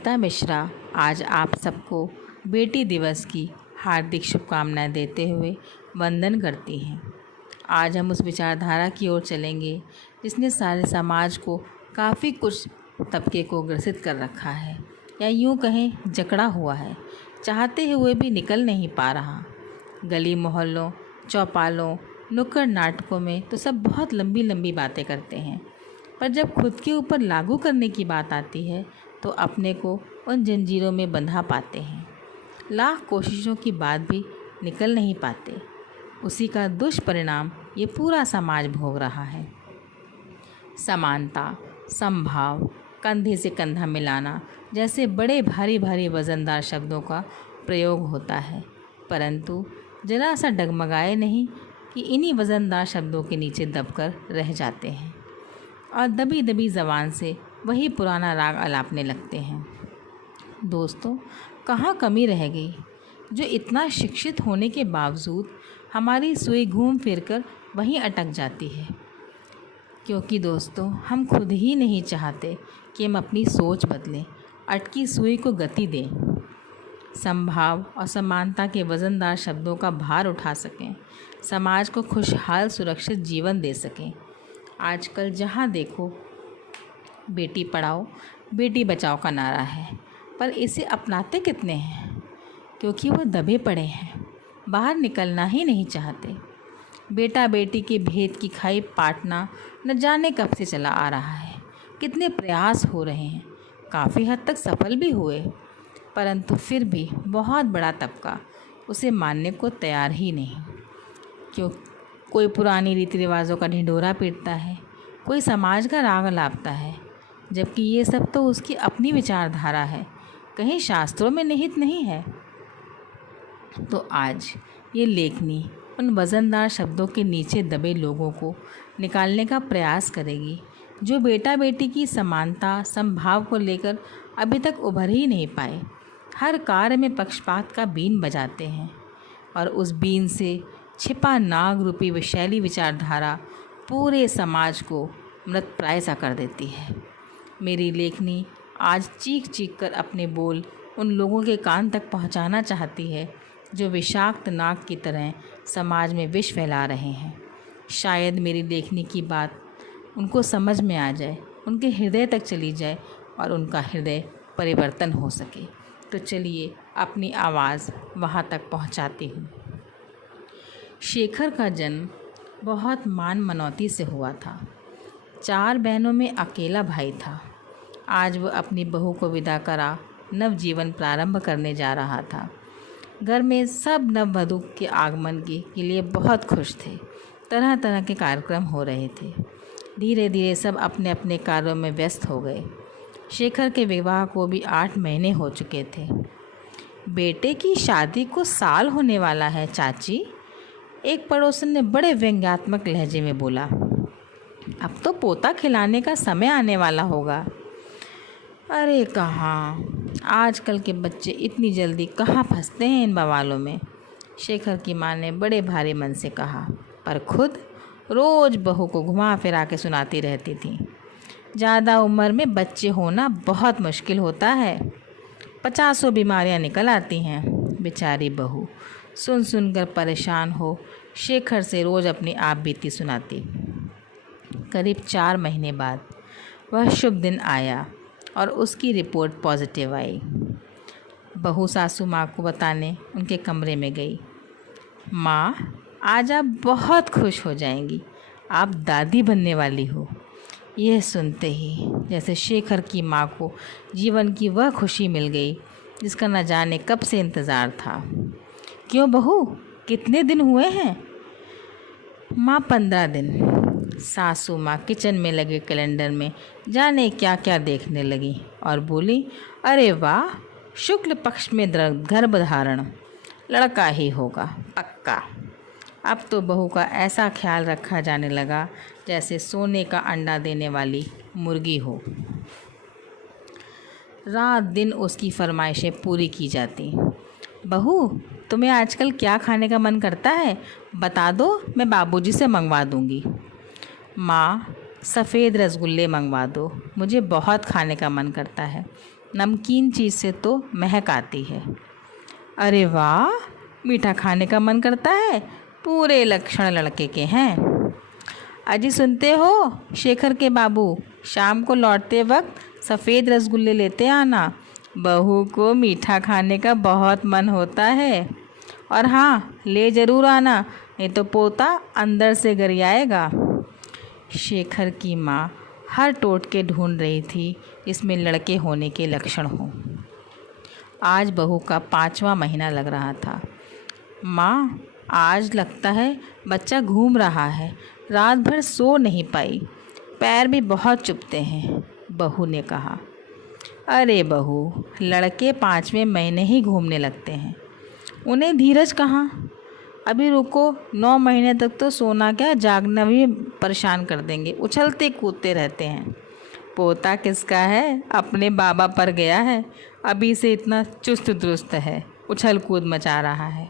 नीता मिश्रा आज आप सबको बेटी दिवस की हार्दिक शुभकामनाएं देते हुए वंदन करती हैं। आज हम उस विचारधारा की ओर चलेंगे जिसने सारे समाज को काफ़ी कुछ तबके को ग्रसित कर रखा है, या यूँ कहें जकड़ा हुआ है, चाहते हुए भी निकल नहीं पा रहा। गली मोहल्लों, चौपालों, नुक्कड़ नाटकों में तो सब बहुत लंबी लंबी बातें करते हैं, पर जब खुद के ऊपर लागू करने की बात आती है तो अपने को उन जंजीरों में बंधा पाते हैं। लाख कोशिशों के बाद भी निकल नहीं पाते। उसी का दुष्परिणाम ये पूरा समाज भोग रहा है। समानता, समभाव, कंधे से कंधा मिलाना जैसे बड़े भारी भारी वज़नदार शब्दों का प्रयोग होता है, परंतु जरा सा डगमगाए नहीं कि इन्हीं वज़नदार शब्दों के नीचे दबकर रह जाते हैं और दबी दबी ज़बान से वही पुराना राग अलापने लगते हैं। दोस्तों, कहाँ कमी रह गई जो इतना शिक्षित होने के बावजूद हमारी सुई घूम फिर कर वहीं अटक जाती है। क्योंकि दोस्तों, हम खुद ही नहीं चाहते कि हम अपनी सोच बदलें, अटकी सुई को गति दें, समभाव और समानता के वज़नदार शब्दों का भार उठा सकें, समाज को खुशहाल सुरक्षित जीवन दे सकें। आजकल जहाँ देखो बेटी पढ़ाओ बेटी बचाओ का नारा है, पर इसे अपनाते कितने हैं? क्योंकि वो दबे पड़े हैं, बाहर निकलना ही नहीं चाहते। बेटा बेटी के भेद की खाई पाटना न जाने कब से चला आ रहा है। कितने प्रयास हो रहे हैं, काफ़ी हद तक सफल भी हुए, परंतु फिर भी बहुत बड़ा तबका उसे मानने को तैयार ही नहीं। क्यों कोई पुरानी रीति रिवाज़ों का ढिंढोरा पीटता है, कोई समाज का राग लापता है, जबकि ये सब तो उसकी अपनी विचारधारा है, कहीं शास्त्रों में निहित नहीं है। तो आज ये लेखनी उन वज़नदार शब्दों के नीचे दबे लोगों को निकालने का प्रयास करेगी जो बेटा बेटी की समानता समभाव को लेकर अभी तक उभर ही नहीं पाए। हर कार्य में पक्षपात का बीन बजाते हैं और उस बीन से छिपा नाग रूपी विषैली विचारधारा पूरे समाज को मृतप्राय सा कर देती है। मेरी लेखनी आज चीख चीख कर अपने बोल उन लोगों के कान तक पहुंचाना चाहती है जो विषाक्त नाग की तरह समाज में विष फैला रहे हैं। शायद मेरी लेखनी की बात उनको समझ में आ जाए, उनके हृदय तक चली जाए और उनका हृदय परिवर्तन हो सके। तो चलिए अपनी आवाज़ वहाँ तक पहुँचाती हूँ। शेखर का जन्म बहुत मान मनौती से हुआ था। 4 बहनों में अकेला भाई था। आज वह अपनी बहू को विदा करा नवजीवन प्रारंभ करने जा रहा था। घर में सब नववधू के आगमन के लिए बहुत खुश थे। तरह तरह के कार्यक्रम हो रहे थे। धीरे धीरे सब अपने अपने कार्यों में व्यस्त हो गए। शेखर के विवाह को भी 8 महीने हो चुके थे। बेटे की शादी को साल होने वाला है चाची, एक पड़ोसन ने बड़े व्यंग्यात्मक लहजे में बोला। अब तो पोता खिलाने का समय आने वाला होगा। अरे कहाँ, आजकल के बच्चे इतनी जल्दी कहाँ फंसते हैं इन बवालों में, शेखर की माँ ने बड़े भारी मन से कहा, पर खुद रोज़ बहू को घुमा फिरा के सुनाती रहती थी। ज़्यादा उम्र में बच्चे होना बहुत मुश्किल होता है, 50 बीमारियाँ निकल आती हैं। बेचारी बहू सुन सुनकर परेशान हो शेखर से रोज़ अपनी आप बीती सुनाती। करीब 4 महीने बाद वह शुभ दिन आया और उसकी रिपोर्ट पॉजिटिव आई। बहू सासू माँ को बताने उनके कमरे में गई। माँ, आज आप बहुत खुश हो जाएंगी, आप दादी बनने वाली हो। यह सुनते ही जैसे शेखर की माँ को जीवन की वह खुशी मिल गई जिसका न जाने कब से इंतज़ार था। क्यों बहू, कितने दिन हुए हैं? माँ, 15 दिन। सासू माँ किचन में लगे कैलेंडर में जाने क्या क्या देखने लगी और बोली, अरे वाह, शुक्ल पक्ष में गर्भधारण, लड़का ही होगा पक्का। अब तो बहू का ऐसा ख्याल रखा जाने लगा जैसे सोने का अंडा देने वाली मुर्गी हो। रात दिन उसकी फरमाइशें पूरी की जाती। बहू, तुम्हें आजकल क्या खाने का मन करता है, बता दो, मैं बाबूजी से मंगवा दूँगी। माँ, सफ़ेद रसगुल्ले मंगवा दो, मुझे बहुत खाने का मन करता है। नमकीन चीज़ से तो महक आती है। अरे वाह, मीठा खाने का मन करता है, पूरे लक्षण लड़के के हैं। अजी सुनते हो शेखर के बाबू, शाम को लौटते वक्त सफ़ेद रसगुल्ले लेते आना, बहू को मीठा खाने का बहुत मन होता है। और हाँ, ले ज़रूर आना, नहीं तो पोता अंदर से गरियाएगा। शेखर की माँ हर टोटके ढूंढ रही थी इसमें लड़के होने के लक्षण हों। आज बहू का 5वां महीना लग रहा था। माँ, आज लगता है बच्चा घूम रहा है, रात भर सो नहीं पाई, पैर भी बहुत चुभते हैं, बहू ने कहा। अरे बहू, लड़के 5वें महीने ही घूमने लगते हैं, उन्हें धीरज कहाँ। अभी रुको, 9 महीने तक तो सोना क्या जागना भी परेशान कर देंगे, उछलते कूदते रहते हैं। पोता किसका है, अपने बाबा पर गया है, अभी से इतना चुस्त दुरुस्त है, उछल कूद मचा रहा है।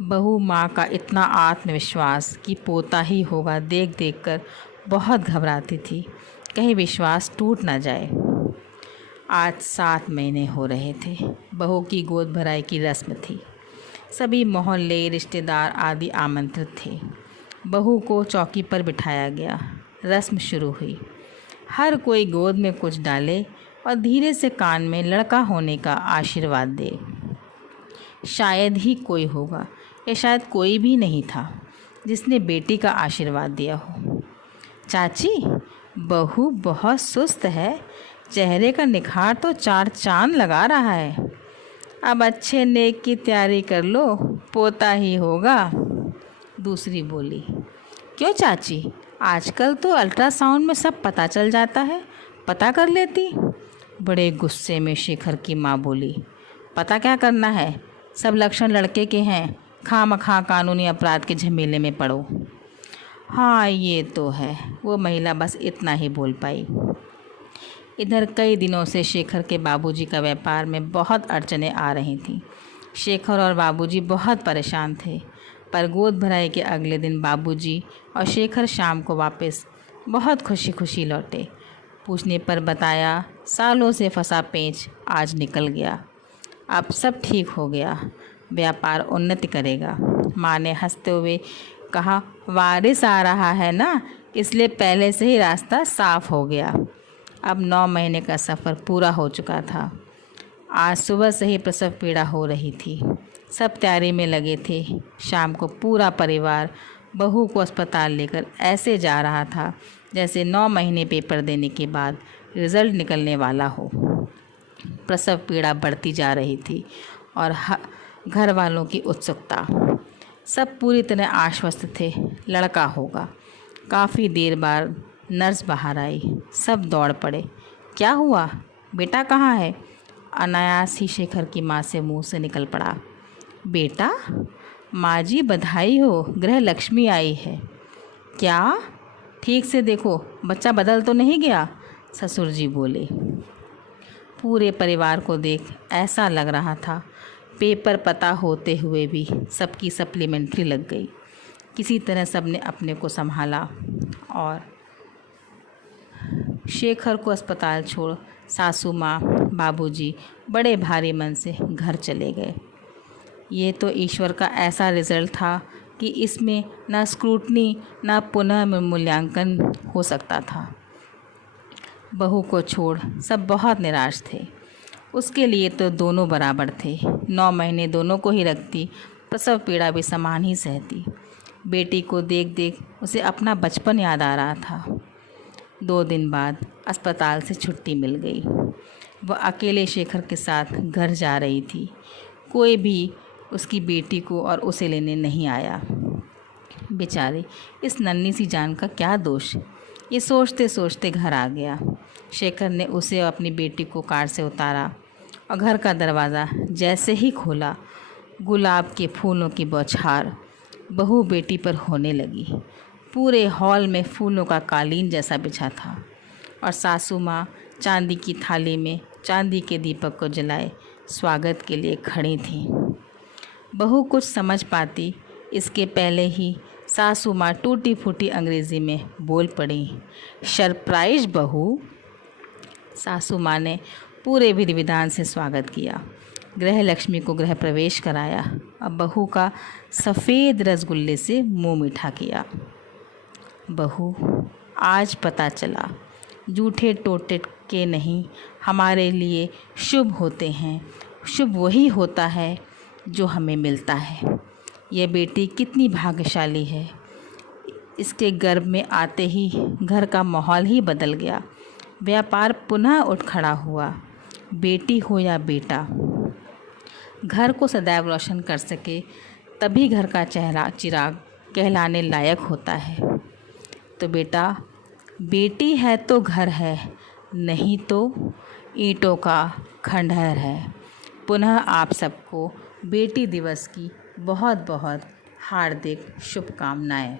बहू माँ का इतना आत्मविश्वास कि पोता ही होगा देख देख कर बहुत घबराती थी, कहीं विश्वास टूट ना जाए। आज 7 महीने हो रहे थे। बहू की गोद भराई की रस्म थी। सभी मोहल्ले, रिश्तेदार आदि आमंत्रित थे। बहू को चौकी पर बिठाया गया। रस्म शुरू हुई। हर कोई गोद में कुछ डाले और धीरे से कान में लड़का होने का आशीर्वाद दे। शायद ही कोई होगा, या शायद कोई भी नहीं था जिसने बेटी का आशीर्वाद दिया हो। चाची, बहू बहुत सुस्त है, चेहरे का निखार तो 4 चांद लगा रहा है। अब अच्छे नेक की तैयारी कर लो, पोता ही होगा। दूसरी बोली। क्यों चाची, आजकल तो अल्ट्रासाउंड में सब पता चल जाता है, पता कर लेती। बड़े गुस्से में शेखर की माँ बोली। पता क्या करना है, सब लक्षण लड़के के हैं, खामखा कानूनी अपराध के झमेले में पड़ो। हाँ ये तो है, वो महिला बस इतना ही बोल पाई। इधर कई दिनों से शेखर के बाबूजी का व्यापार में बहुत अड़चनें आ रही थीं। शेखर और बाबूजी बहुत परेशान थे, पर गोद भराई के अगले दिन बाबूजी और शेखर शाम को वापस बहुत खुशी खुशी लौटे। पूछने पर बताया, सालों से फंसा पेंच आज निकल गया, अब सब ठीक हो गया, व्यापार उन्नति करेगा। माँ ने हंसते हुए कहा, वारिस आ रहा है ना, इसलिए पहले से ही रास्ता साफ हो गया। अब 9 महीने का सफ़र पूरा हो चुका था। आज सुबह से ही प्रसव पीड़ा हो रही थी। सब तैयारी में लगे थे। शाम को पूरा परिवार बहू को अस्पताल लेकर ऐसे जा रहा था जैसे 9 महीने पेपर देने के बाद रिज़ल्ट निकलने वाला हो। प्रसव पीड़ा बढ़ती जा रही थी और घर वालों की उत्सुकता। सब पूरी तरह आश्वस्त थे, लड़का होगा। काफ़ी देर बाद नर्स बाहर आई। सब दौड़ पड़े। क्या हुआ, बेटा कहाँ है? अनायास ही शेखर की माँ से मुंह से निकल पड़ा, बेटा? माँ जी बधाई हो, गृह लक्ष्मी आई है। क्या? ठीक से देखो, बच्चा बदल तो नहीं गया? ससुर जी बोले। पूरे परिवार को देख ऐसा लग रहा था पेपर पता होते हुए भी सबकी सप्लीमेंट्री लग गई। किसी तरह सबने अपने को संभाला और शेखर को अस्पताल छोड़ सासू माँ बाबूजी बड़े भारी मन से घर चले गए। ये तो ईश्वर का ऐसा रिज़ल्ट था कि इसमें ना स्क्रूटनी ना पुनः मूल्यांकन हो सकता था। बहू को छोड़ सब बहुत निराश थे। उसके लिए तो दोनों बराबर थे। 9 महीने दोनों को ही रखती, प्रसव पीड़ा भी समान ही सहती। बेटी को देख देख उसे अपना बचपन याद आ रहा था। 2 दिन बाद अस्पताल से छुट्टी मिल गई। वह अकेले शेखर के साथ घर जा रही थी। कोई भी उसकी बेटी को और उसे लेने नहीं आया। बेचारी, इस नन्ही सी जान का क्या दोष, ये सोचते सोचते घर आ गया। शेखर ने उसे और अपनी बेटी को कार से उतारा और घर का दरवाज़ा जैसे ही खोला, गुलाब के फूलों की बौछार बहू बेटी पर होने लगी। पूरे हॉल में फूलों का कालीन जैसा बिछा था और सासू माँ चांदी की थाली में चांदी के दीपक को जलाए स्वागत के लिए खड़ी थीं। बहू कुछ समझ पाती इसके पहले ही सासू माँ टूटी फूटी अंग्रेज़ी में बोल पड़ी, सरप्राइज बहू। सासू माँ ने पूरे विधि विधान से स्वागत किया, गृह लक्ष्मी को गृह प्रवेश कराया। अब बहू का सफ़ेद रसगुल्ले से मुंह मीठा किया। बहू, आज पता चला जूठे टोटके नहीं हमारे लिए शुभ होते हैं। शुभ वही होता है जो हमें मिलता है। यह बेटी कितनी भाग्यशाली है। इसके गर्भ में आते ही घर का माहौल ही बदल गया। व्यापार पुनः उठ खड़ा हुआ। बेटी हो या बेटा, घर को सदैव रोशन कर सके तभी घर का चेहरा चिराग कहलाने लायक होता है। तो बेटा, बेटी है तो घर है, नहीं तो ईंटों का खंडहर है। पुनः आप सबको बेटी दिवस की बहुत बहुत हार्दिक शुभकामनाएं।